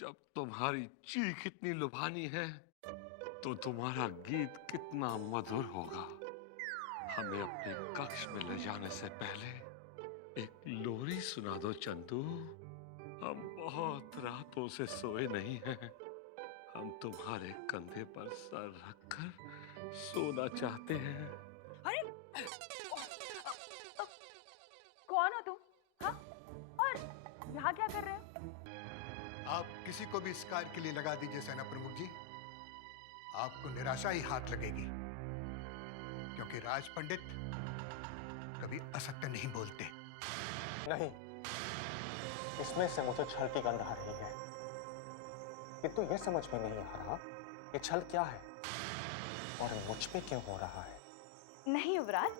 जब तुम्हारी चीख इतनी लुभानी है तो तुम्हारा गीत कितना मधुर होगा। हमें अपने कक्ष में ले जाने से पहले एक लोरी सुना दो चंदू। हम बहुत रातों से सोए नहीं हैं। हम तुम्हारे कंधे पर सर रखकर सोना चाहते हैं। अरे कौन हो तुम? हाँ? और यहाँ क्या कर रहे हो? आप किसी को भी इस कार्य के लिए लगा दीजिए सेना प्रमुख जी, आपको निराशा ही हाथ लगेगी, क्योंकि राज पंडित कभी असत्य नहीं बोलते। नहीं, इसमें से मुझे छल की गंध आ रही है, किंतु यह समझ में नहीं आ रहा ये छल क्या है और मुझ पे क्यों हो रहा है। नहीं युवराज,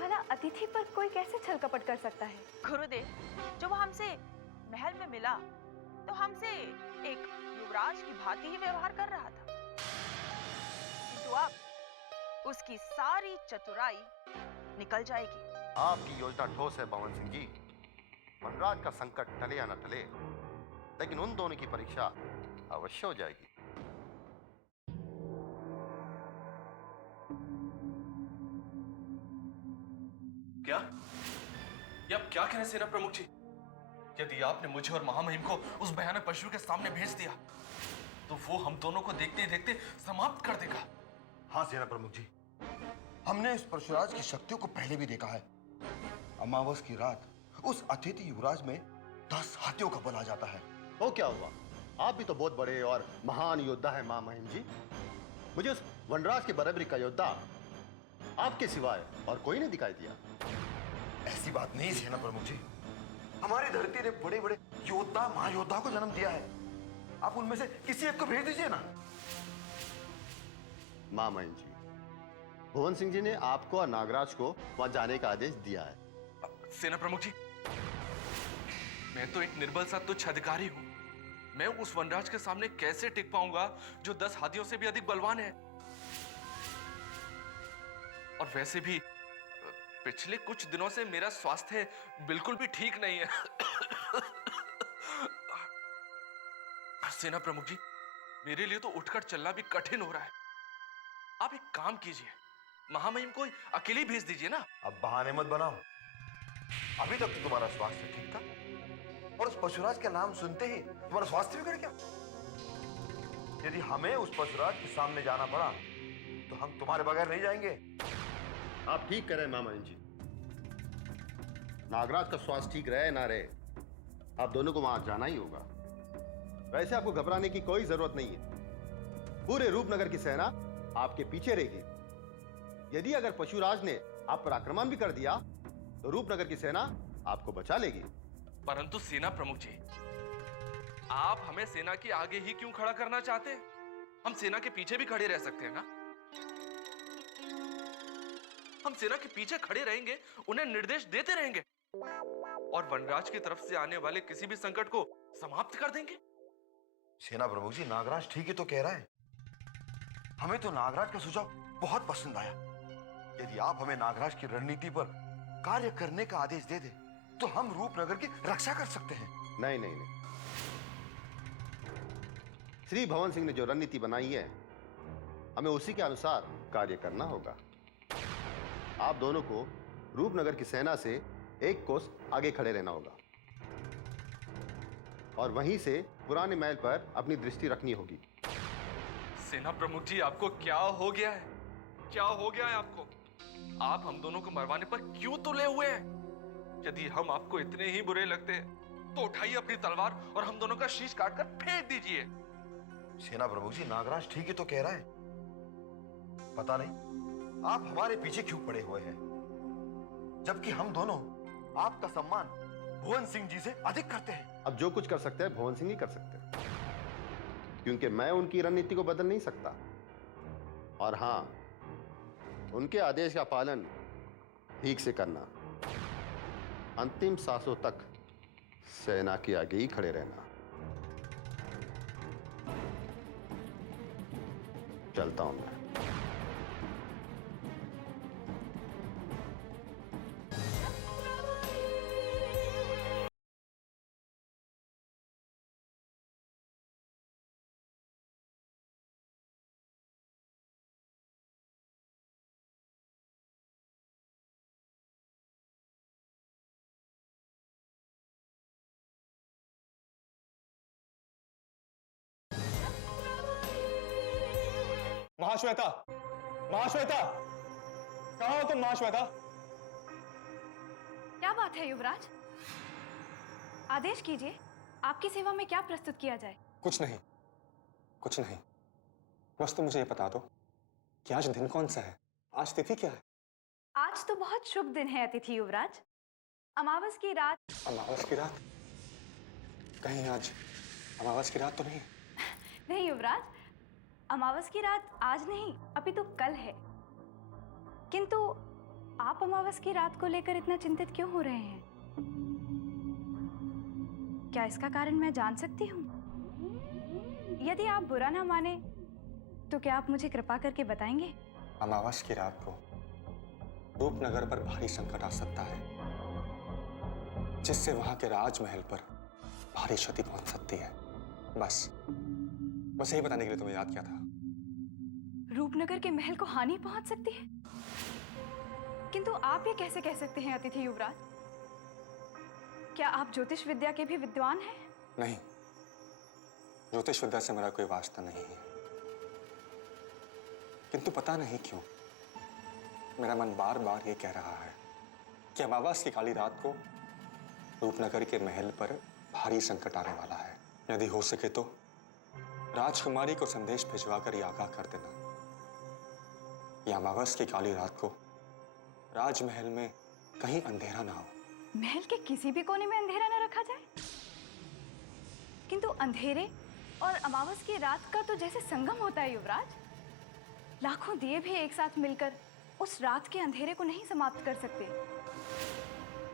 भला अतिथि पर कोई कैसे छल कपट कर सकता है? गुरुदेव, जो वो हमसे महल में मिला तो हमसे एक युवराज की भांति ही व्यवहार कर रहा था, किंतु अब उसकी सारी चतुराई निकल जाएगी। आपकी योजना ठोस है पवन सिंह जी। वनराज का संकट टले या न टले, लेकिन उन दोनों की परीक्षा अवश्य हो जाएगी। क्या? ये आप क्या कह रहे हैं सेना प्रमुख जी? यदि आपने मुझे और महामहिम को उस भयानक पशु के सामने भेज दिया तो वो हम दोनों को देखते ही देखते समाप्त कर देगा। हाँ सेना प्रमुख जी, हमने इस परशुराज की शक्तियों को पहले भी देखा है। अमावस की रात उस अतिथि युवराज में 10 हाथियों का बल आ जाता है। तो क्या हुआ? आप भी तो बहुत बड़े और महान योद्धा है महामहिम जी। मुझे उस वनराज के बराबरी का योद्धा आपके सिवाय और कोई नहीं दिखाई दिया। ऐसी बात नहीं सेना प्रमुख जी, हमारी धरती ने बड़े बड़े योद्धा महायोद्धा को जन्म दिया है। आप उनमें से किसी एक को भेज दीजिए ना। महामहिम जी, भुवन सिंह जी ने आपको और नागराज को वहां जाने का आदेश दिया है। सेना प्रमुख जी, मैं तो एक निर्बल सा तुच्छ अधिकारी हूं। मैं उस वनराज के सामने कैसे टिक पाऊंगा जो 10 हाथियों से भी अधिक बलवान है। और वैसे भी पिछले कुछ दिनों से मेरा स्वास्थ्य बिल्कुल भी ठीक नहीं है। सेना प्रमुख जी, मेरे लिए तो उठकर चलना भी कठिन हो रहा है। आप एक काम कीजिए, महामहिम को अकेले भेज दीजिए ना। अब बहाने मत बनाओ। अभी तक तो तुम्हारा स्वास्थ्य ठीक था, और उस पशुराज का नाम सुनते ही तुम्हारा स्वास्थ्य बिगड़ गया। यदि हमें उस पशुराज के सामने जाना पड़ा तो हम तुम्हारे बगैर नहीं जाएंगे। आप ठीक कह रहे हैं मामा जी। नागराज का स्वास्थ्य ठीक रहे ना रहे, आप दोनों को वहां जाना ही होगा। वैसे आपको घबराने की कोई जरूरत नहीं है। पूरे रूपनगर की सेना आपके पीछे रहेगी। यदि अगर पशुराज ने आप पर आक्रमण भी कर दिया तो रूपनगर की सेना आपको बचा लेगी। परंतु सेना प्रमुख जी, आप हमें सेना के आगे ही क्यों खड़ा करना चाहते हैं? हम सेना के पीछे भी खड़े रह सकते हैं ना। हम सेना के पीछे खड़े रहेंगे, उन्हें निर्देश देते रहेंगे और वनराज की तरफ से आने वाले किसी भी संकट को समाप्त कर देंगे। सेना प्रमुख जी, नागराज ठीक ही तो कह रहा है। हमें तो नागराज का सुझाव बहुत पसंद आया। यदि आप हमें नागराज की रणनीति पर कार्य करने का आदेश दे दे तो हम रूपनगर की रक्षा कर सकते हैं। नहीं नहीं नहीं, श्री भवन सिंह ने जो रणनीति बनाई है, हमें उसी के अनुसार कार्य करना होगा। आप दोनों को रूपनगर की सेना से एक कोस आगे खड़े रहना होगा और वहीं से पुराने महल पर अपनी दृष्टि रखनी होगी। सेना प्रमुख जी, आपको क्या हो गया है? क्या हो गया है आपको? आप हम दोनों को मरवाने पर क्यों तुले हुए हैं? यदि हम आपको इतने ही बुरे लगते हैं तो उठाइए अपनी तलवार और हम दोनों का शीश काटकर फेंक दीजिए। सेना प्रमुख जी, नागराज ठीक ही तो कह रहा है। पता नहीं आप हमारे पीछे क्यों पड़े हुए हैं, जबकि हम दोनों आपका सम्मान भुवन सिंह जी से अधिक करते हैं। अब जो कुछ कर सकते हैं भुवन सिंह ही कर सकते हैं, क्योंकि मैं उनकी रणनीति को बदल नहीं सकता। और हां, उनके आदेश का पालन ठीक से करना, अंतिम सांसों तक सेना के आगे ही खड़े रहना। चलता हूं मैं। महाश्वेता, महाश्वेता, कहाँ हो तुम महाश्वेता? क्या बात है युवराज? आदेश कीजिए, आपकी सेवा में क्या प्रस्तुत किया जाए? कुछ नहीं, कुछ नहीं। बस तुम मुझे ये बता दो कि आज दिन कौन सा है, आज तिथि क्या है? आज तो बहुत शुभ दिन है अतिथि युवराज। अमावस की रात। अमावस की रात? कहीं आज अमावस की रात तो नहीं? नहीं युवराज, अमावस की रात आज नहीं, अभी तो कल है। किंतु आप अमावस की रात को लेकर इतना चिंतित क्यों हो रहे हैं? क्या इसका कारण मैं जान सकती हूँ? यदि आप बुरा ना माने तो क्या आप मुझे कृपा करके बताएंगे? अमावस की रात को रूपनगर पर भारी संकट आ सकता है, जिससे वहां के राजमहल पर भारी क्षति पहुंच सकती है। बस यही बताने के लिए तुम्हें याद किया था। रूपनगर के महल को हानि पहुंच सकती है? किंतु आप ये कैसे कह सकते हैं अतिथि युवराज? क्या आप ज्योतिष विद्या के भी विद्वान हैं? नहीं, ज्योतिष विद्या से मेरा कोई वास्ता नहीं है, किंतु पता नहीं क्यों मेरा मन बार बार ये कह रहा है कि अमावस की काली रात को रूपनगर के महल पर भारी संकट आने वाला है। यदि हो सके तो राजकुमारी को संदेश भिजवा कर ये आगाह कर देना कि अमावस की काली रात को राजमहल में कहीं अंधेरा ना हो। महल के किसी भी कोने में अंधेरा न रखा जाए? किंतु अंधेरे और अमावस की रात का तो जैसे संगम होता है युवराज। लाखों दिए भी एक साथ मिलकर उस रात के अंधेरे को नहीं समाप्त कर सकते।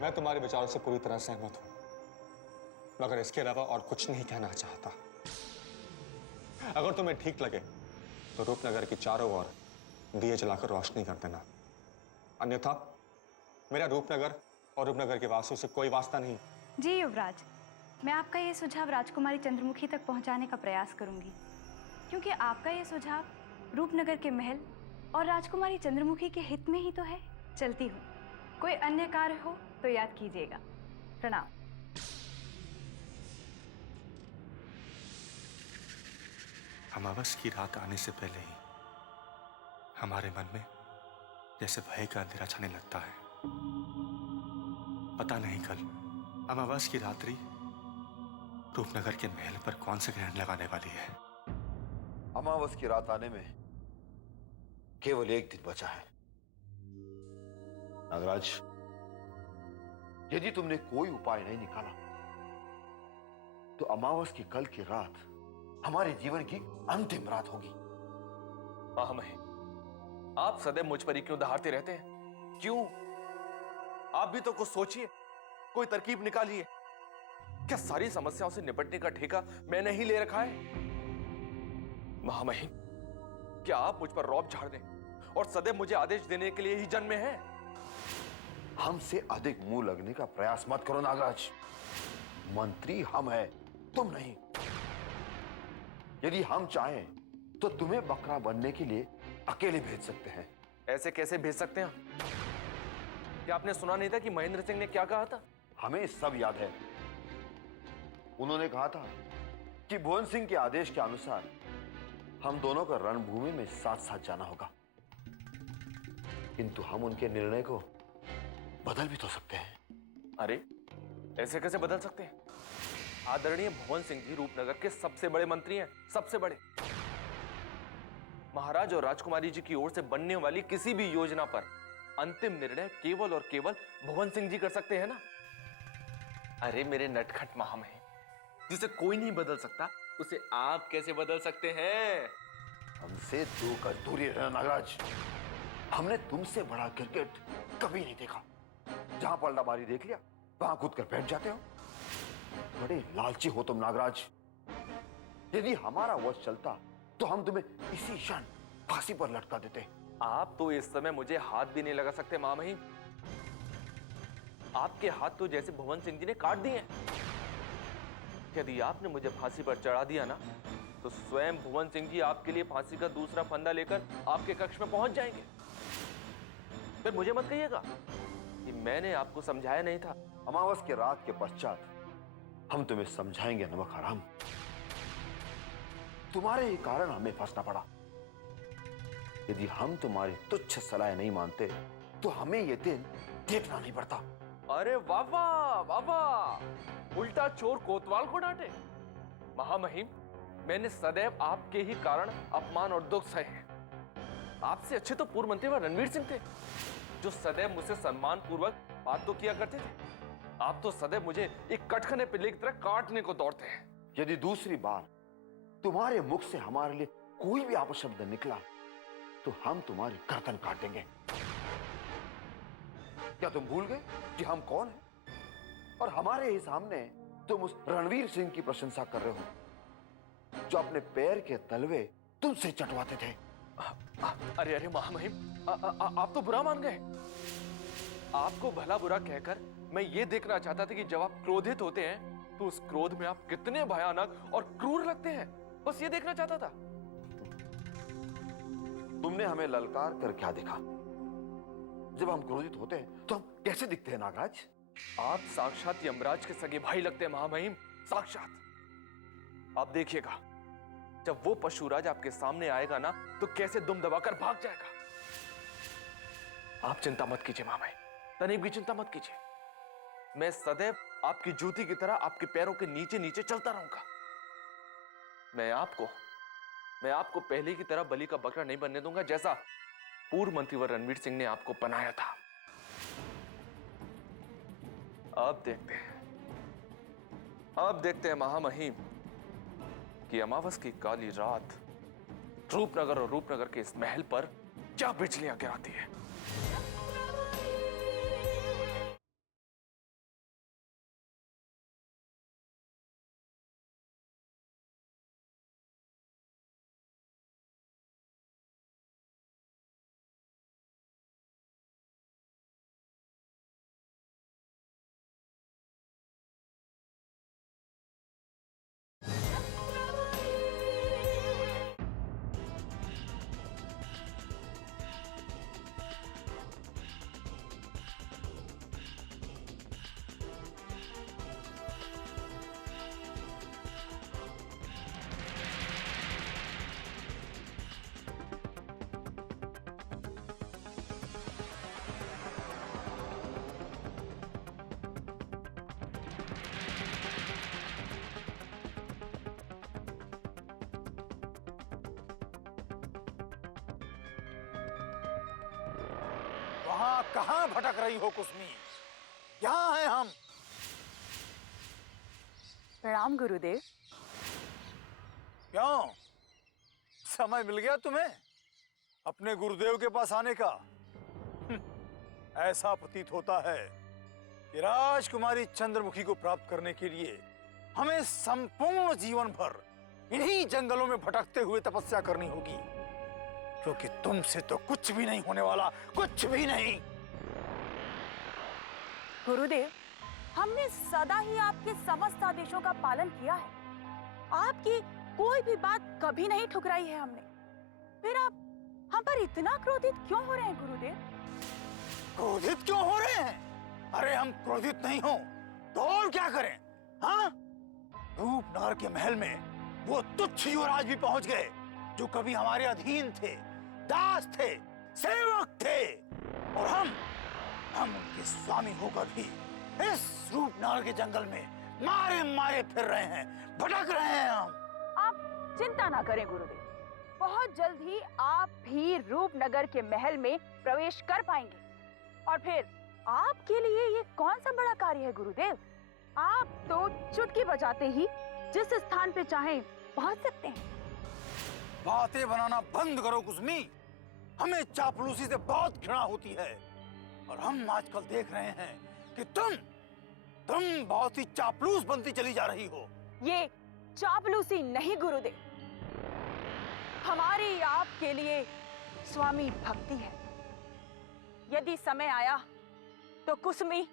मैं तुम्हारे विचारों से पूरी तरह सहमत हूं, मगर इसके अलावा और कुछ नहीं कहना चाहता। अगर तुम्हें ठीक लगे तो रूपनगर की चारों ओर दिए जलाकर रोशनी कर देना, अन्यथा मेरा रूपनगर और रूपनगर के वासियों से कोई वास्ता नहीं। जी युवराज, मैं आपका ये सुझाव राजकुमारी चंद्रमुखी तक पहुंचाने का प्रयास करूंगी, क्योंकि आपका ये सुझाव रूपनगर के महल और राजकुमारी चंद्रमुखी के हित में ही तो है। चलती हूँ, कोई अन्य कार्य हो तो याद कीजिएगा। प्रणाम। अमावस की रात आने से पहले ही हमारे मन में जैसे भय का अंधेरा छाने लगता है। पता नहीं कल अमावस की रात्रि रूपनगर के महल पर कौन सा ग्रहण लगाने वाली है। अमावस की रात आने में केवल एक दिन बचा है। नागराज, यदि तुमने कोई उपाय नहीं निकाला तो अमावस की कल की रात हमारे जीवन की अंतिम रात होगी। महामहिम, आप सदैव मुझ पर ही क्यों दहाड़ते रहते हैं? क्यों? आप भी तो कुछ सोचिए, कोई तरकीब निकालिए। क्या सारी समस्याओं से निपटने का ठेका मैंने ही ले रखा है? महामहिम, क्या आप मुझ पर रौब झाड़ दें और सदैव मुझे आदेश देने के लिए ही जन्मे हैं? हमसे अधिक मुंह लगने का प्रयास मत करो नागराज। मंत्री हम हैं, तुम नहीं। यदि हम चाहें तो तुम्हें बकरा बनने के लिए अकेले भेज सकते हैं। ऐसे कैसे भेज सकते हैं? क्या आपने सुना नहीं था कि महेंद्र सिंह ने क्या कहा था? हमें सब याद है। उन्होंने कहा था कि भुवन सिंह के आदेश के अनुसार हम दोनों को रणभूमि में साथ साथ जाना होगा, किंतु हम उनके निर्णय को बदल भी तो सकते हैं। अरे, ऐसे कैसे बदल सकते हैं? आदरणीय भुवन सिंह जी रूपनगर के सबसे बड़े मंत्री हैं, सबसे बड़े। महाराज और राजकुमारी जी की ओर से बनने वाली किसी भी योजना पर अंतिम निर्णय केवल और केवल भुवन सिंह जी कर सकते हैं ना। अरे मेरे नटखट महामहिम, जिसे कोई नहीं बदल सकता उसे आप कैसे बदल सकते हैं? हमसे दो गज दूरी रहना नागराज। हमने तुमसे बड़ा क्रिकेट कभी नहीं देखा। जहां पलटाबाजी देख लिया वहां कूद कर बैठ जाते हो। बड़े लालची हो तुम नागराज। यदि हमारा वश चलता तो हम तुम्हें इसी क्षण फांसी पर लटका देते। आप तो इस समय मुझे हाथ भी नहीं लगा सकते महामहिम। आपके हाथ तो जैसे भुवन सिंह जी ने काट दिए। यदि आपने मुझे फांसी पर चढ़ा दिया ना, तो स्वयं भुवन सिंह जी आपके लिए फांसी का दूसरा फंदा लेकर आपके कक्ष में पहुंच जाएंगे। फिर मुझे मत कहिएगा कि मैंने आपको समझाया नहीं था। अमावस के रात के पश्चात हम तुम्हें समझाएंगे नमक हराम। तुम्हारे ही कारण हमें फंसना पड़ा। यदि हम तुम्हारी तुच्छ सलाह नहीं मानते तो हमें ये दिन देखना नहीं पड़ता। अरे वाह वाह वाह वाह, उल्टा चोर कोतवाल को डांटे। महामहिम, मैंने सदैव आपके ही कारण अपमान और दुख सहे हैं। आपसे अच्छे तो पूर्व मंत्री व रणवीर सिंह थे, जो सदैव मुझसे सम्मान पूर्वक बात तो किया करते थे। आप तो सदैव मुझे एक कटखने पिल्ले की तरह काटने को दौड़ते हैं। यदि दूसरी बार तुम्हारे मुख से हमारे लिए कोई भी अपशब्द निकला तो हम तुम्हारी गर्दन काट देंगे। क्या तुम भूल गए कि हम कौन हैं? और हमारे ही सामने तुम उस रणवीर सिंह की प्रशंसा कर रहे हो जो अपने पैर के तलवे तुमसे चटवाते थे। अरे अरे महामहिम, आप तो बुरा मान गए। आपको भला बुरा कहकर मैं ये देखना चाहता था कि जब आप क्रोधित होते हैं तो उस क्रोध में आप कितने भयानक और क्रूर लगते हैं, बस ये देखना चाहता था। तुमने हमें ललकार कर क्या देखा? जब हम क्रोधित होते हैं तो हम कैसे दिखते हैं नागराज? आप साक्षात यमराज के सगे भाई लगते हैं महामहिम, साक्षात। आप देखिएगा, जब वो पशुराज आपके सामने आएगा ना तो कैसे दुम दबाकर भाग जाएगा। आप चिंता मत कीजिए महामहिम, तनिक भी चिंता मत कीजिए। मैं सदैव आपकी जूती की तरह आपके पैरों के नीचे नीचे चलता रहूंगा। मैं आपको पहले की तरह बलि का बकरा नहीं बनने दूंगा, जैसा पूर्व मंत्री व रणवीर सिंह ने आपको बनाया था। अब देखते हैं महामहिम कि अमावस की काली रात रूपनगर और रूपनगर के इस महल पर क्या बिजलियां गिराती है। वहां कहां भटक रही हो कुसमी? यहाँ हैं हम। प्रणाम गुरुदेव। क्यों, समय मिल गया तुम्हें अपने गुरुदेव के पास आने का? ऐसा प्रतीत होता है कि राजकुमारी चंद्रमुखी को प्राप्त करने के लिए हमें संपूर्ण जीवन भर इन्हीं जंगलों में भटकते हुए तपस्या करनी होगी, क्योंकि तुमसे तो कुछ भी नहीं होने वाला, कुछ भी नहीं। गुरुदेव, हमने सदा ही आपके समस्त आदेशों का पालन किया है। आपकी कोई भी बात कभी नहीं ठुकराई है हमने। फिर आप हम पर इतना क्रोधित क्यों हो रहे हैं गुरुदेव? क्रोधित क्यों हो रहे हैं? अरे हम क्रोधित नहीं हो तो और क्या करें? हाँ, रूपनगर के महल में वो तुच्छ युवराज भी पहुंच गए जो कभी हमारे अधीन थे, दास थे, सेवक थे, और हम उनके स्वामी होकर भी इस रूपनगर के जंगल में मारे मारे फिर रहे हैं, भटक रहे हैं हम। आप चिंता ना करें गुरुदेव, बहुत जल्द ही आप भी रूपनगर के महल में प्रवेश कर पाएंगे। और फिर आपके लिए ये कौन सा बड़ा कार्य है गुरुदेव? आप तो चुटकी बजाते ही जिस स्थान पे चाहें पहुंच सकते हैं। बातें बनाना बंद करो कुसमी, हमें चापलूसी से बहुत घृणा होती है, और हम आजकल देख रहे हैं कि तुम बहुत ही चापलूस बनती चली जा रही हो। ये चापलूसी नहीं गुरुदेव, हमारी आपके लिए स्वामी भक्ति है। यदि समय आया तो कुसमी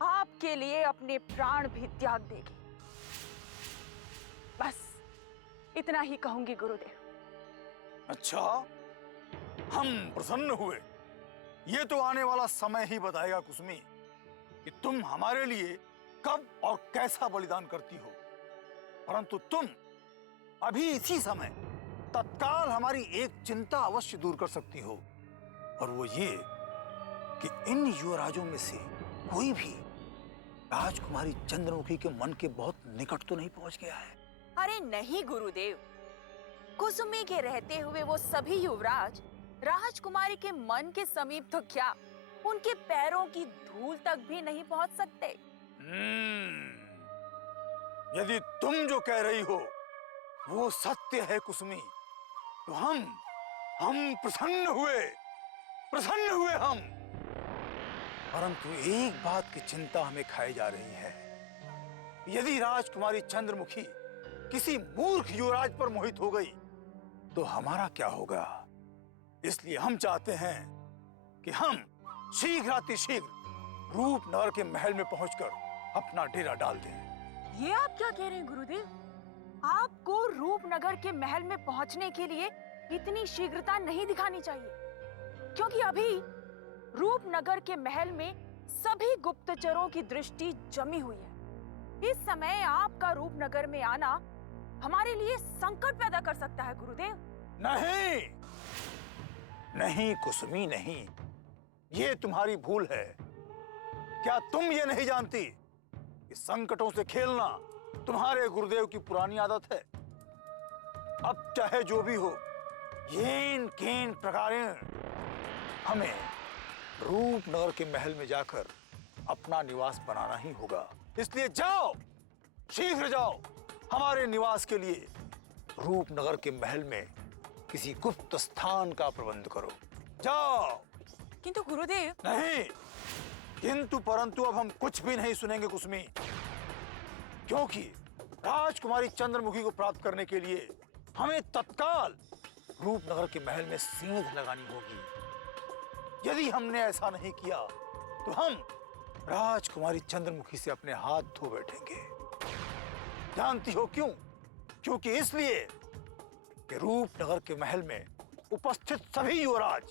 आपके लिए अपने प्राण भी त्याग देगी। बस इतना ही कहूंगी गुरुदेव। अच्छा, हम प्रसन्न हुए। ये तो आने वाला समय ही बताएगा कुसमी कि तुम हमारे लिए कब और कैसा बलिदान करती हो, परंतु तुम अभी इसी समय तत्काल हमारी एक चिंता अवश्य दूर कर सकती हो, और वो ये कि इन युवराजों में से कोई भी राजकुमारी चंद्रमुखी के मन के बहुत निकट तो नहीं पहुंच गया है। अरे नहीं गुरुदेव, कुसुमी के रहते हुए वो सभी युवराज राजकुमारी के मन के समीप तो क्या, उनके पैरों की धूल तक भी नहीं पहुंच सकते। यदि तुम जो कह रही हो वो सत्य है कुसुमी, तो हम प्रसन्न हुए हम। परंतु एक बात की चिंता हमें खाई जा रही है। यदि राजकुमारी चंद्रमुखी किसी मूर्ख युवराज पर मोहित हो गई तो हमारा क्या होगा? इसलिए हम चाहते हैं कि हम शीघ्रातिशीघ्र रूपनगर के महल में पहुंचकर अपना डेरा डाल दें। ये आप क्या कह रहे हैं गुरुदेव? आपको रूपनगर के महल में पहुंचने के लिए इतनी शीघ्रता नहीं दिखानी चाहिए, क्योंकि अभी रूपनगर के महल में सभी गुप्तचरों की दृष्टि जमी हुई है। इस समय आपका रूपनगर में आना हमारे लिए संकट पैदा कर सकता है गुरुदेव। नहीं नहीं कुसुमी, नहीं, ये तुम्हारी भूल है। क्या तुम ये नहीं जानती कि संकटों से खेलना तुम्हारे गुरुदेव की पुरानी आदत है? अब चाहे जो भी हो, येन केन प्रकारेण हमें रूपनगर के महल में जाकर अपना निवास बनाना ही होगा। इसलिए जाओ, शीघ्र जाओ, हमारे निवास के लिए रूपनगर के महल में किसी गुप्त स्थान का प्रबंध करो। जाओ। किंतु गुरुदेव। नहीं, किंतु परंतु अब हम कुछ भी नहीं सुनेंगे कुसुमी, क्योंकि राजकुमारी चंद्रमुखी को प्राप्त करने के लिए हमें तत्काल रूपनगर के महल में सींध लगानी होगी। यदि हमने ऐसा नहीं किया तो हम राजकुमारी चंद्रमुखी से अपने हाथ धो बैठेंगे। जानती हो क्यों? क्योंकि इसलिए कि रूपनगर के महल में उपस्थित सभी युवराज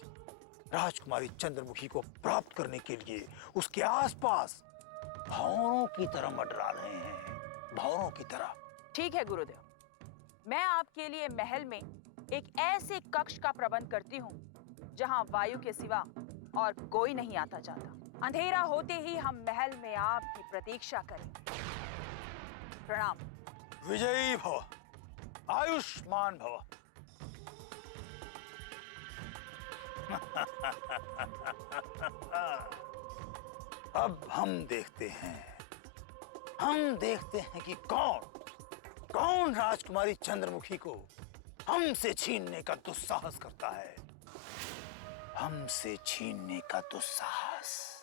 राजकुमारी चंद्रमुखी को प्राप्त करने के लिए उसके आसपास भंवरों की तरह मंडरा रहे हैं, भंवरों की तरह। ठीक है गुरुदेव, मैं आपके लिए महल में एक ऐसे कक्ष का प्रबंध करती हूँ जहाँ वायु के सिवा और कोई नहीं आता जाता। अंधेरा होते ही हम महल में आपकी प्रतीक्षा करेंगे। प्रणाम। विजयी भव, आयुष्मान भव। अब हम देखते हैं कि कौन राजकुमारी चंद्रमुखी को हमसे छीनने का दुस्साहस करता है। हमसे छीनने का दुस्साहस।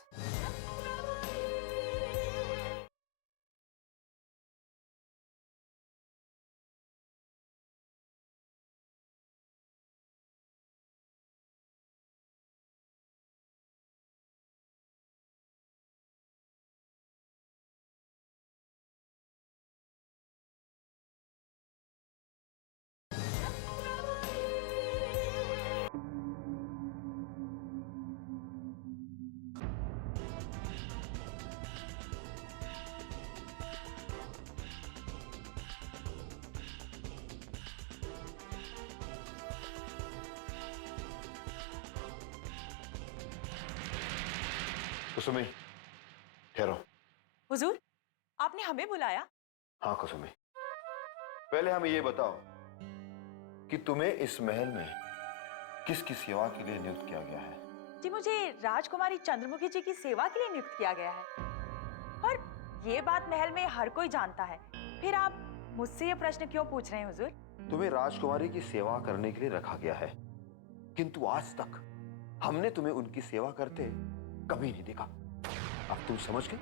कुसुमी, ठहरो। हुजूर, आपने हमें बुलाया? हाँ कुसुमी, पहले हमें ये बताओ कि तुम्हें इस महल में किसकी सेवा के लिए नियुक्त किया गया है? जी, मुझे राजकुमारी चंद्रमुखी जी की सेवा के लिए नियुक्त किया गया है। और ये बात महल में हर कोई जानता है, फिर आप मुझसे ये प्रश्न क्यों पूछ रहे हैं हुजूर? तुम्हें राजकुमारी की सेवा करने के लिए रखा गया है, किंतु आज तक हमने तुम्हें उनकी सेवा करते कभी नहीं देखा। अब तुम समझ गए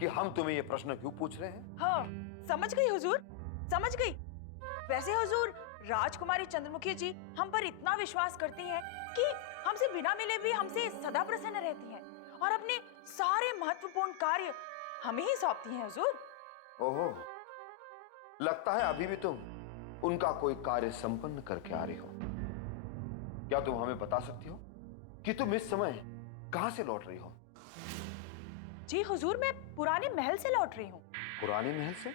कि हम तुम्हें ये प्रश्न क्यों पूछ रहे हैं? हाँ, समझ गई हुजूर, समझ गई। वैसे हुजूर, राजकुमारी चंद्रमुखी जी हम पर इतना विश्वास करती हैं कि हमसे बिना मिले भी हमसे सदा प्रसन्न रहती हैं और अपने सारे महत्वपूर्ण कार्य हमें ही सौंपती हैं हुजूर। ओहो, लगता है अभी भी तुम उनका कोई कार्य संपन्न करके आ रही हो। क्या तुम हमें बता सकती हो कि तुम इस समय कहां से लौट रही हो? जी हुजूर, मैं पुराने महल से लौट रही हूँ। पुराने महल से?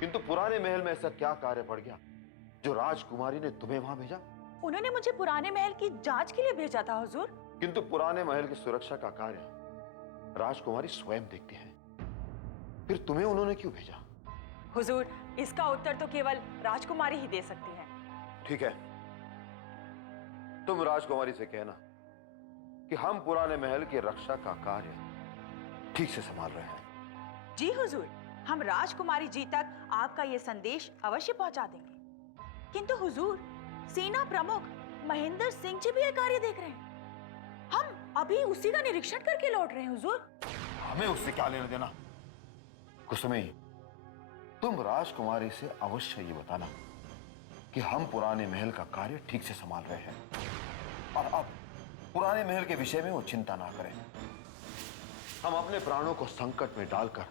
किंतु पुराने महल में ऐसा क्या कार्य पड़ गया जो राजकुमारी ने तुम्हें वहां भेजा? उन्होंने मुझे पुराने महल की जांच के लिए भेजा था हुजूर। किंतु पुराने महल की सुरक्षा का कार्य राजकुमारी स्वयं देखती है, फिर तुम्हें उन्होंने क्यों भेजा? हुजूर, इसका उत्तर तो केवल राजकुमारी ही दे सकती है। ठीक है, तुम राजकुमारी से कहना कि हम पुराने महल की रक्षा का कार्य ठीक से संभाल रहे हैं। जी हुजूर, हम राजकुमारी जी तक आपका ये संदेश अवश्य पहुंचा देंगे। किंतु हुजूर, सेना प्रमुख महेंद्र सिंह जी भी ये कार्य देख रहे हैं। हम अभी उसी का निरीक्षण करके लौट रहे हैं हुजूर। हमें उससे क्या लेना देना? कुसुमी, तुम राजकुमारी से अवश्य ये बताना कि हम पुराने महल का कार्य ठीक से संभाल रहे हैं और अब पुराने महल के विषय में वो चिंता ना करें। हम अपने प्राणों को संकट में डालकर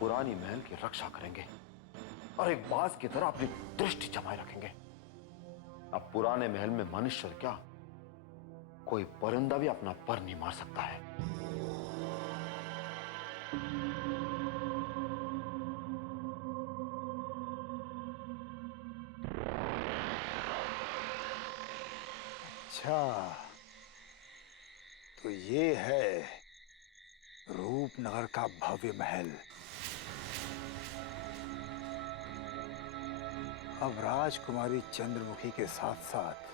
पुरानी महल की रक्षा करेंगे और एक बाज की तरह अपनी दृष्टि जमाए रखेंगे। अब पुराने महल में मनुष्य क्या, कोई परिंदा भी अपना पर नहीं मार सकता है। अच्छा, तो ये है रूपनगर का भव्य महल। अब राजकुमारी चंद्रमुखी के साथ साथ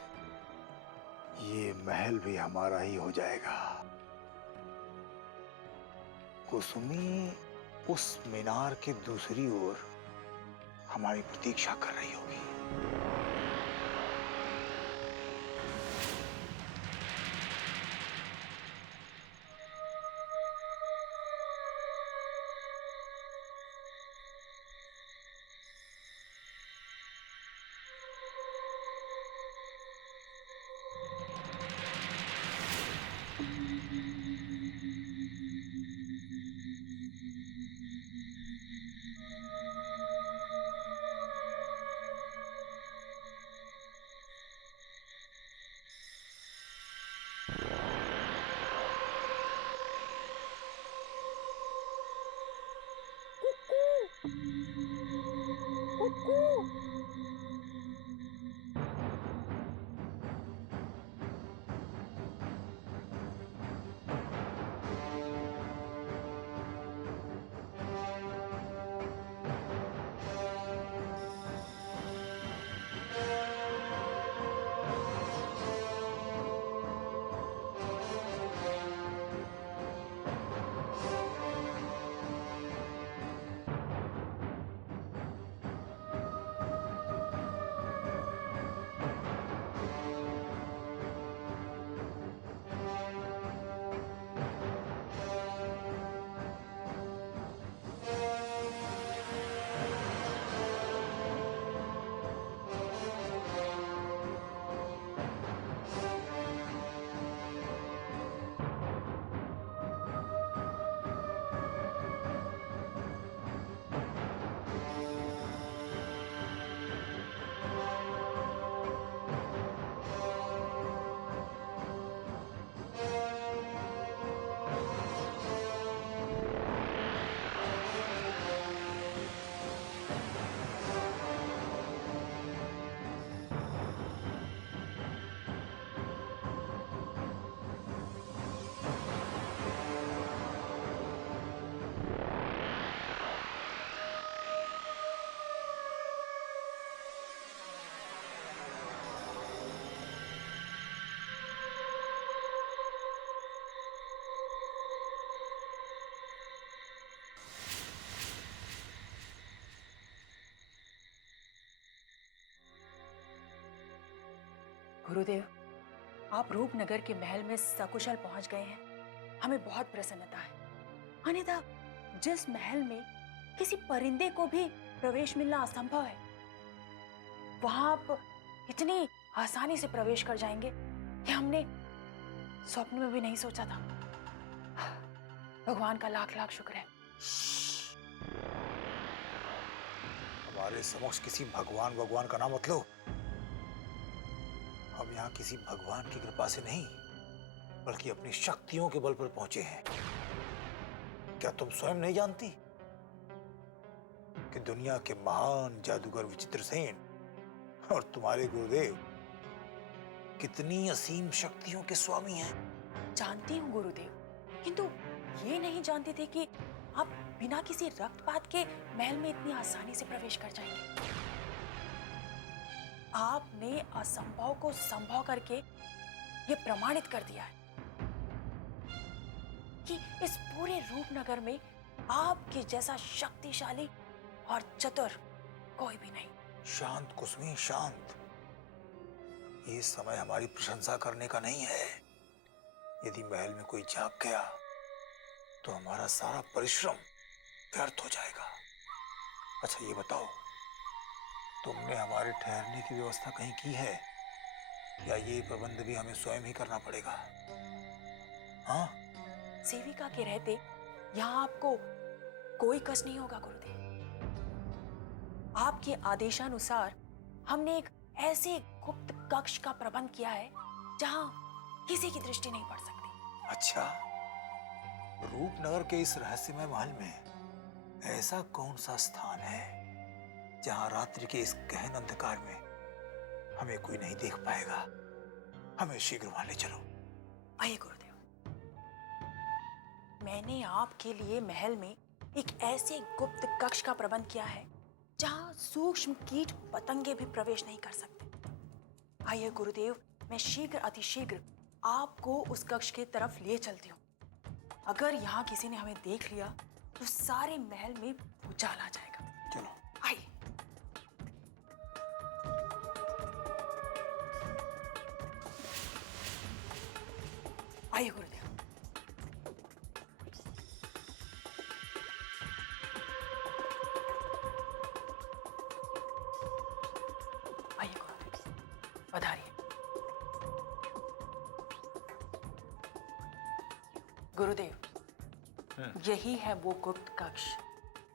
ये महल भी हमारा ही हो जाएगा। कुसुमी उस मीनार के दूसरी ओर हमारी प्रतीक्षा कर रही होगी। गुरुदेव, आप रूपनगर के महल में सकुशल पहुंच गए हैं, हमें बहुत प्रसन्नता है। अन्यथा जिस महल में किसी परिंदे को भी प्रवेश मिलना असंभव है, वहां आप इतनी आसानी से प्रवेश कर जाएंगे कि हमने स्वप्न में भी नहीं सोचा था। भगवान का लाख लाख शुक्र है। हमारे समक्ष किसी भगवान का नाम मत लो। हम यहाँ किसी भगवान की कृपा से नहीं, बल्कि अपनी शक्तियों के बल पर पहुंचे हैं। क्या तुम स्वयं नहीं जानती कि दुनिया के महान जादूगर विचित्रसेन और तुम्हारे गुरुदेव कितनी असीम शक्तियों के स्वामी हैं। जानती हूँ गुरुदेव, किंतु ये नहीं जानती थी कि आप बिना किसी रक्तपात के महल में इतनी आसानी से प्रवेश कर जाएंगे। आपने असंभव को संभव करके ये प्रमाणित कर दिया है कि इस पूरे रूपनगर में आपके जैसा शक्तिशाली और चतुर कोई भी नहीं। शांत कुसुमी, शांत। ये समय हमारी प्रशंसा करने का नहीं है। यदि महल में कोई झांक गया तो हमारा सारा परिश्रम व्यर्थ हो जाएगा। अच्छा ये बताओ, तुमने हमारे ठहरने की व्यवस्था कहीं की है या ये प्रबंध भी हमें स्वयं ही करना पड़ेगा? हाँ? सेविका के रहते यहाँ आपको कोई कष्ट नहीं होगा गुरुदेव। आपके आदेशानुसार हमने एक ऐसे गुप्त कक्ष का प्रबंध किया है जहाँ किसी की दृष्टि नहीं पड़ सकती। अच्छा, रूपनगर के इस रहस्यमय महल में ऐसा कौन सा स्थान है जहां रात्रि के इस गहन अंधकार में हमें कोई नहीं देख पाएगा? हमें शीघ्र वहां ले चलो। आइए गुरुदेव, मैंने आपके लिए महल में एक ऐसे गुप्त कक्ष का प्रबंध किया है जहां सूक्ष्म कीट पतंगे भी प्रवेश नहीं कर सकते। आइए गुरुदेव, मैं शीघ्र अतिशीघ्र आपको उस कक्ष की तरफ ले चलती हूँ। अगर यहाँ किसी ने हमें देख लिया तो सारे महल में भूचाल आ जाएगा। चलो। आइए। आइए गुरुदेव। आइए गुरुदेव, पधारिए। गुरुदेव, यही है वो गुप्त कक्ष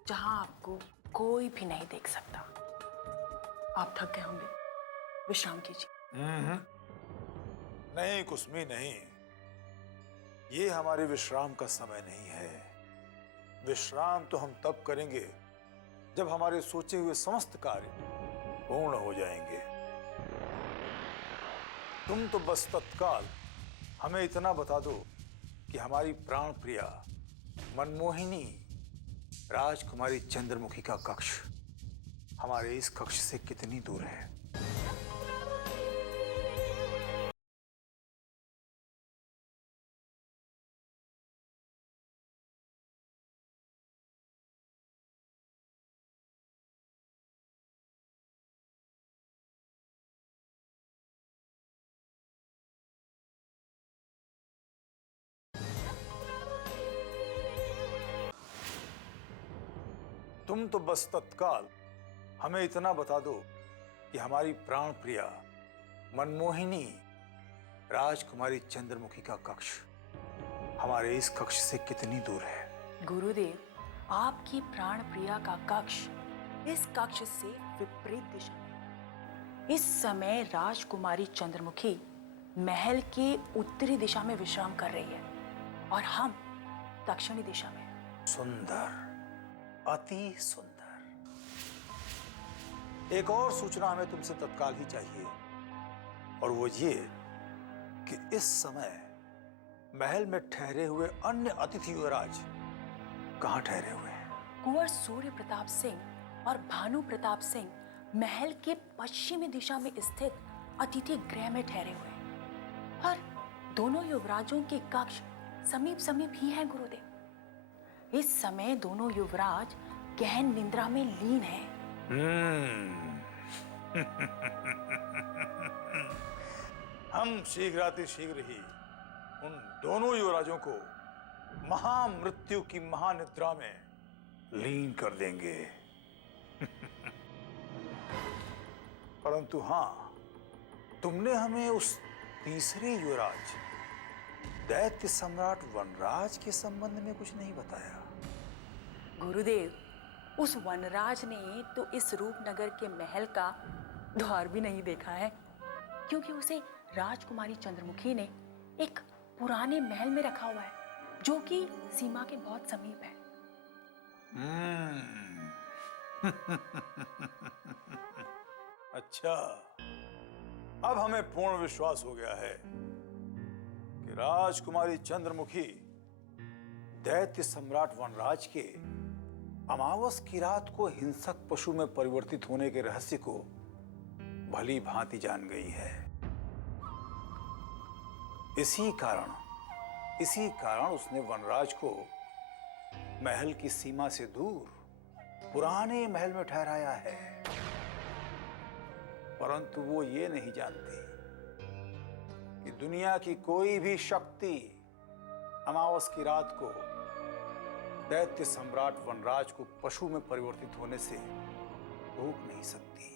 जहां आपको कोई भी नहीं देख सकता। आप थक गए होंगे, विश्राम कीजिए। नहीं कुसुमी, नहीं। ये हमारे विश्राम का समय नहीं है। विश्राम तो हम तब करेंगे जब हमारे सोचे हुए समस्त कार्य पूर्ण हो जाएंगे। तुम तो बस तत्काल हमें इतना बता दो कि हमारी प्राण प्रिया मनमोहिनी राजकुमारी चंद्रमुखी का कक्ष हमारे इस कक्ष से कितनी दूर है? तुम तो बस तत्काल हमें इतना बता दो कि हमारी प्राण प्रिया मनमोहिनी राजकुमारी चंद्रमुखी का कक्ष हमारे इस कक्ष से कितनी दूर है? गुरुदेव, आपकी प्राण प्रिया का कक्ष इस कक्ष से विपरीत दिशा में। इस समय राजकुमारी चंद्रमुखी महल के उत्तरी दिशा में विश्राम कर रही है और हम दक्षिणी दिशा में। सुंदर, अति सुंदर। एक और सूचना हमें तुमसे तत्काल ही चाहिए, और वो ये कि इस समय महल में ठहरे हुए अन्य अतिथि युवराज कहाँ ठहरे हुए हैं? कुंवर सूर्य प्रताप सिंह और भानु प्रताप सिंह महल के पश्चिमी दिशा में स्थित अतिथि गृह में ठहरे हुए हैं और दोनों युवराजों के कक्ष समीप समीप ही हैं गुरुदेव। इस समय दोनों युवराज गहन निद्रा में लीन हैं। हम शीघ्रातिशीघ्र ही उन दोनों युवराजों को महामृत्यु की महानिद्रा में लीन कर देंगे। परंतु हाँ, तुमने हमें उस तीसरे युवराज दैत्य सम्राट वनराज के संबंध में कुछ नहीं बताया। गुरुदेव, उस वनराज ने तो इस रूपनगर के महल का द्वार भी नहीं देखा है, क्योंकि उसे राजकुमारी चंद्रमुखी ने एक पुराने महल में रखा हुआ है जो कि सीमा के बहुत समीप है। अच्छा, अब हमें पूर्ण विश्वास हो गया है कि राजकुमारी चंद्रमुखी दैत्य सम्राट वनराज के अमावस की रात को हिंसक पशु में परिवर्तित होने के रहस्य को भली भांति जान गई है। इसी कारण उसने वनराज को महल की सीमा से दूर पुराने महल में ठहराया है। परंतु वो ये नहीं जानती कि दुनिया की कोई भी शक्ति अमावस की रात को दैत्य सम्राट वनराज को पशु में परिवर्तित होने से रोक नहीं सकती।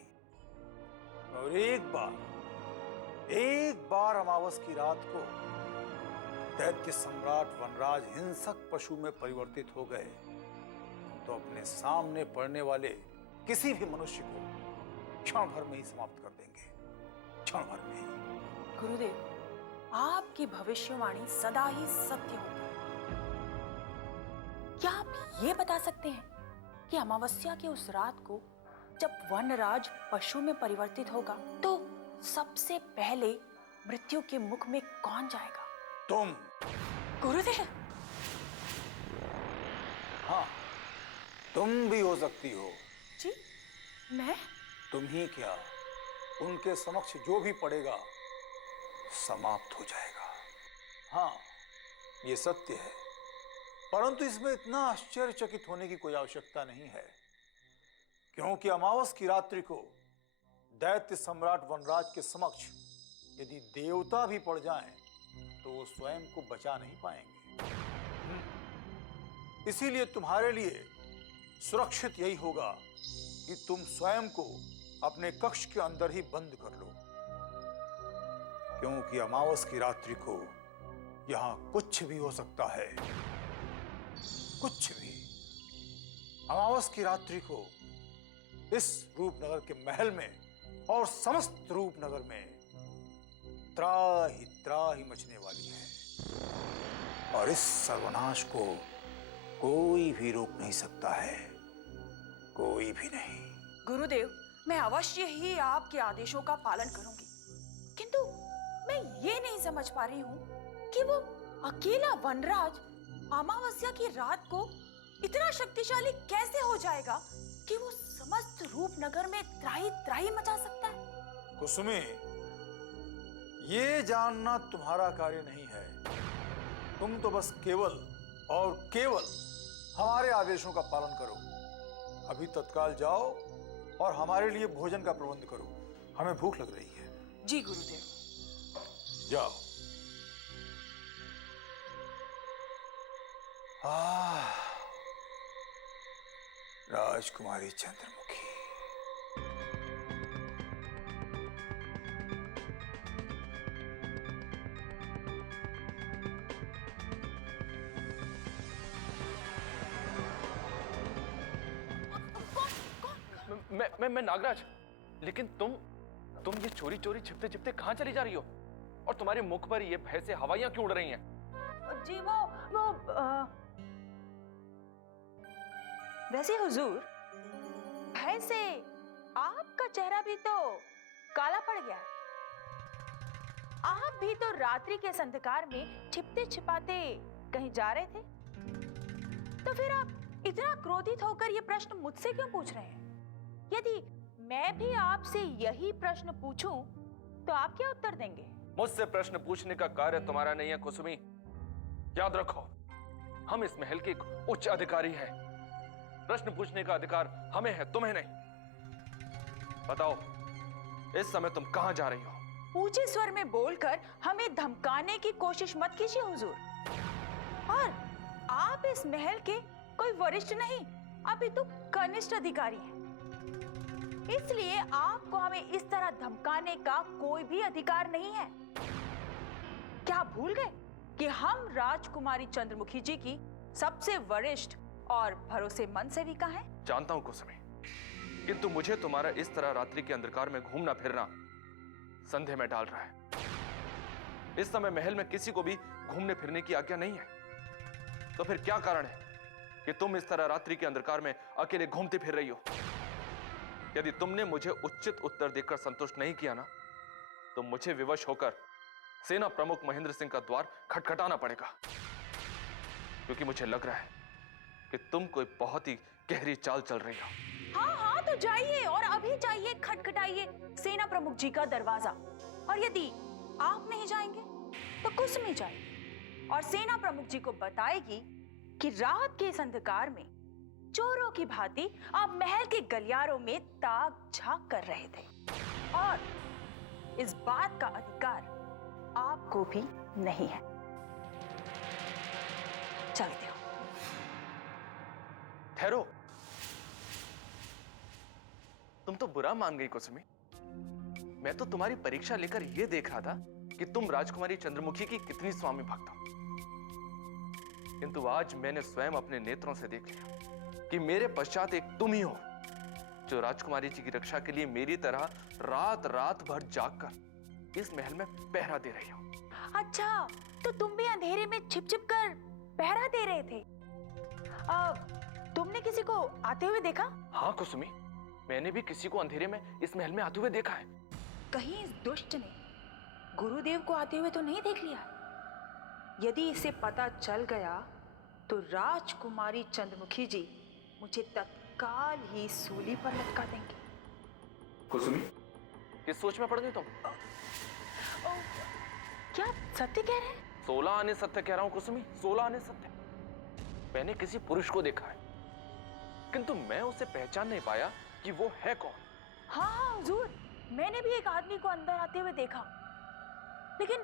और एक बार अमावस की रात को दैत्य सम्राट वनराज हिंसक पशु में परिवर्तित हो गए तो अपने सामने पड़ने वाले किसी भी मनुष्य को क्षण भर में ही समाप्त कर देंगे, क्षण भर में ही। गुरुदेव, आपकी भविष्यवाणी सदा ही सत्य होती है। क्या आप ये बता सकते हैं कि अमावस्या की उस रात को जब वनराज पशु में परिवर्तित होगा तो सबसे पहले मृत्यु के मुख में कौन जाएगा? तुम। गुरुदेव। हाँ, तुम भी हो सकती हो। जी, मैं? तुम ही क्या, उनके समक्ष जो भी पड़ेगा समाप्त हो जाएगा। हाँ, ये सत्य है, परंतु इसमें इतना आश्चर्यचकित होने की कोई आवश्यकता नहीं है, क्योंकि अमावस की रात्रि को दैत्य सम्राट वनराज के समक्ष यदि देवता भी पड़ जाएं, तो वो स्वयं को बचा नहीं पाएंगे। इसीलिए तुम्हारे लिए सुरक्षित यही होगा कि तुम स्वयं को अपने कक्ष के अंदर ही बंद कर लो, क्योंकि अमावस की रात्रि को यहां कुछ भी हो सकता है, कुछ भी। अमावस की रात्रि को इस रूपनगर के महल में और समस्त रूपनगर में त्राही मचने वाली है, और इस सर्वनाश को कोई भी रोक नहीं सकता है, कोई भी नहीं। गुरुदेव, मैं अवश्य ही आपके आदेशों का पालन करूंगी, किंतु मैं ये नहीं समझ पा रही हूँ कि वो अकेला वनराज अमावस्या की रात को इतना शक्तिशाली कैसे हो जाएगा कि वो समस्त रूपनगर में त्राही मचा सकता है। कुसुमी, ये जानना तुम्हारा कार्य नहीं है। तुम तो बस केवल और केवल हमारे आदेशों का पालन करो। अभी तत्काल जाओ और हमारे लिए भोजन का प्रबंध करो, हमें भूख लग रही है। जी गुरुदेव। जाओ। राजकुमारी चंद्रमुखी। मैं नागराज, लेकिन तुम ये चोरी छिपते छिपते कहां चली जा रही हो? और तुम्हारे मुख पर ये भय से हवाइयां क्यों उड़ रही हैं? जी वैसे हुजूर, भय से आपका चेहरा भी तो काला पड़ गया। आप भी तो रात्रि के अंधकार में छिपते छिपाते कहीं जा रहे थे, तो फिर आप इतना क्रोधित होकर ये प्रश्न मुझसे क्यों पूछ रहे हैं? यदि मैं भी आपसे यही प्रश्न पूछूं, तो आप क्या उत्तर देंगे? मुझसे प्रश्न पूछने का कार्य तुम्हारा नहीं है कुसुमी। याद रखो, हम इस महल के एक उच्च अधिकारी हैं। प्रश्न पूछने का अधिकार हमें है, तुम्हें नहीं। बताओ, इस समय तुम कहां जा रही हो? ऊंचे स्वर में बोलकर हमें धमकाने की कोशिश मत कीजिए हुजूर। और आप इस महल के कोई वरिष्ठ नहीं, अभी तो कनिष्ठ अधिकारी हैं। इसलिए आपको हमें इस तरह धमकाने का कोई भी अधिकार नहीं है। क्या आप भूल गए कि हम राजकुमारी चंद्रमुखी जी की सबसे वरिष्ठ और भरोसेमंद सेविका हैं? जानता हूं कुसुमी, किंतु मुझे तुम्हारा इस तरह रात्रि के अंधकार में घूमना फिरना संदेह में डाल रहा है। इस समय महल में किसी को भी घूमने फिरने की आज्ञा नहीं है। तो फिर क्या कारण है कि तुम इस तरह रात्रि के अंधकार में अकेले घूमती फिर रही हो? यदि तुमने मुझे उचित उत्तर देकर संतुष्ट नहीं किया ना, तो मुझे विवश होकर सेना प्रमुख महेंद्र सिंह का द्वार खटखटाना पड़ेगा, क्योंकि मुझे लग रहा है कि तुम कोई बहुत ही गहरी चाल चल रही हो। हाँ हाँ, तो जाइए और अभी जाइए, खटखटाइए सेना प्रमुख जी का दरवाजा। और यदि आप नहीं जाएंगे तो कुसुमी जाएगी और सेना प्रमुख जी को बताएगी कि रात के इस अंधकार में चोरों की भांति आप महल के गलियारों में ताक झांक कर रहे थे, और इस बात का अधिकार आपको भी नहीं है। चलते हो। ठहरो, तुम तो बुरा मान गई कुसुमी। मैं तो तुम्हारी परीक्षा लेकर यह देख रहा था कि तुम राजकुमारी चंद्रमुखी की कितनी स्वामी भक्त हो, किंतु आज मैंने स्वयं अपने नेत्रों से देख लिया कि मेरे पश्चात एक तुम ही हो जो राजकुमारी जी की रक्षा के लिए मेरी तरह रात रात भर जागकर इस महल में पहरा दे रही हो। अच्छा, तो तुम भी अंधेरे में छिप छिप कर पहरा दे रहे थे। तुमने किसी को आते हुए देखा? हाँ कुसुमी, मैंने भी किसी को अंधेरे में इस महल में आते हुए देखा है। कहीं इस दुष्ट ने गुरुदेव को आते हुए तो नहीं देख लिया? यदि इसे पता चल गया तो राजकुमारी चंद्रमुखी जी मुझे तत्काल ही सूली पर लटका देंगे। कुसुमी, किस सोच में पड़ गई तुम? क्या सत्य कह रहे हैं? 16 आने सत्य कह रहा हूं कुसुमी, 16 आने सत्य। मैंने किसी पुरुष को देखा है, किंतु मैं उसे पहचान नहीं पाया कि वो है कौन। हाँ हुजूर, मैंने भी एक आदमी को अंदर आते हुए देखा, लेकिन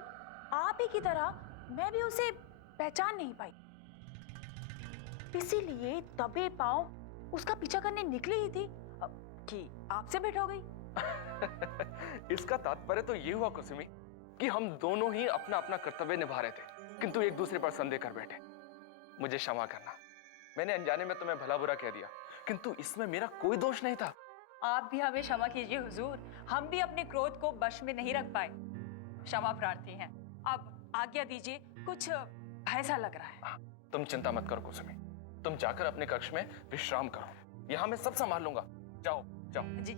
आप ही की तरह मैं भी उसे पहचान नहीं पाई। इसीलिए दबे पांव उसका पीछा करने निकली ही थी कि आपसे भेंट हो गई। इसका तात्पर्य तो ये हुआ कुसुमी कि हम दोनों ही अपना अपना कर्तव्य निभा रहे थे, किंतु एक दूसरे पर संदेह कर बैठे। मुझे क्षमा करना, मैंने अनजाने में तुम्हें भला बुरा कह दिया, किंतु इसमें मेरा कोई दोष नहीं था। आप भी हमें क्षमा कीजिए हुजूर, हम भी अपने क्रोध को वश में नहीं रख पाए, क्षमा प्रार्थी हैं। अब आज्ञा दीजिए, कुछ भय सा लग रहा है। तुम चिंता मत करो कुसुमी, तुम जाकर अपने कक्ष में विश्राम करो, यहाँ मैं सब संभाल लूंगा। जाओ जाओ। जी।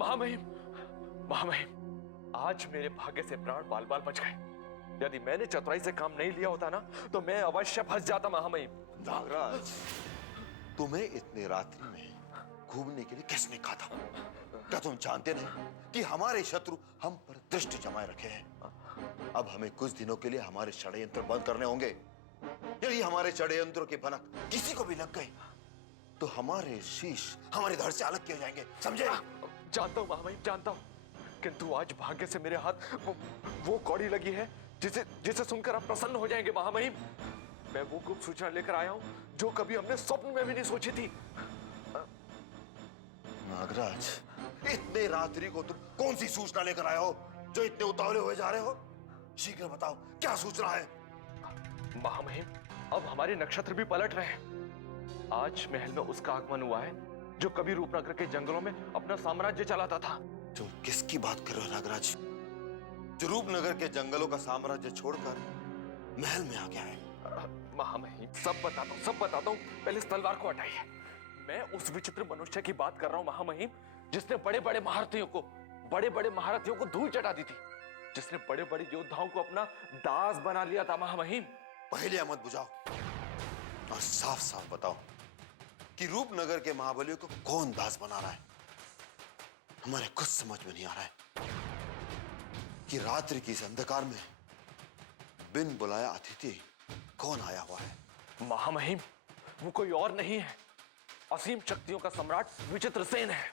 महामहिम, महामहिम, आज मेरे भाग्य से प्राण बाल बाल बच गए। यदि मैंने चतुराई से काम नहीं लिया होता ना, तो मैं अवश्य फंस जाता महामहिम। नागराज, तुम्हें इतने रात्रि में घूमने के लिए किसने कहा था? क्या तुम जानते नहीं कि हमारे शत्रु हम पर दृष्टि जमाए रखे हैं? अब हमें कुछ दिनों के लिए हमारे षड्यंत्र बंद करने होंगे। यदि हमारे षड्यंत्रों की भनक किसी को भी लग गई तो हमारे शीश हमारे धड़ से अलग किए जाएंगे, समझे? जानता हूँ महामहिम, जानता हूँ, किंतु आज भाग्य से मेरे हाथ वो कौड़ी लगी है जिसे सुनकर आप प्रसन्न हो जाएंगे महामहिम। मैं वो गुप्त सूचना लेकर आया हूँ जो कभी हमने स्वप्न में भी नहीं सोची थी। नागराज, इतने रात्रि को तुम कौन सी सूचना लेकर आए हो जो इतने उतावले हुए जा रहे हो? शीघ्र बताओ, क्या सूचना है? महामहिम, अब हमारे नक्षत्र भी पलट रहे हैं। आज महल में उसका आगमन हुआ है जो कभी रूपनगर के जंगलों में अपना साम्राज्य चलाता था। तुम किसकी बात कर रहे हो नागराज? जो रूपनगर के जंगलों का साम्राज्य छोड़कर महल में आ गया है? महामहिम, सब बताता हूँ, पहले इस तलवार को हटाइए। मैं उस विचित्र मनुष्य की बात कर रहा हूँ महामहिम, जिसने बड़े बड़े महारथियों को धूल चटा दी थी, जिसने बड़े बड़े योद्धाओं को अपना दास बना लिया था महामहिम। पहले मत बुझाओ और साफ साफ बताओ कि रूपनगर के महाबलियों को कौन दास बना रहा है? हमारे कुछ समझ में नहीं आ रहा है कि रात्रि की इस अंधकार में बिन बुलाया अतिथि कौन आया हुआ है। महामहिम, वो कोई और नहीं है, असीम शक्तियों का सम्राट विचित्रसेन है।